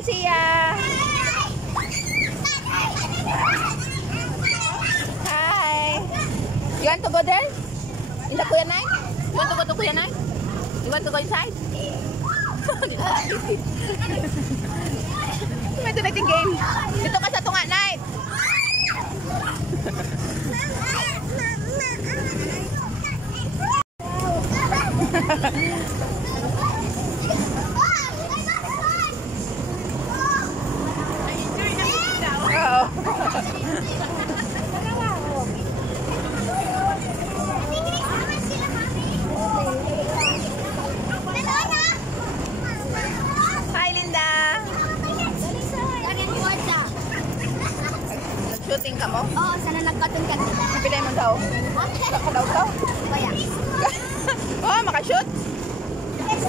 Sia. Hi. You want to go there? In the Kuya Nine? You want to go to Kuya Nine? You want to go inside? May tunating game. Dito ka sa Tunga Night. Shooting ka mo? Oo, sana nagkatong ka. Napilay mo daw? Nakadaw daw? Kaya. Oh, makashoot? Yes,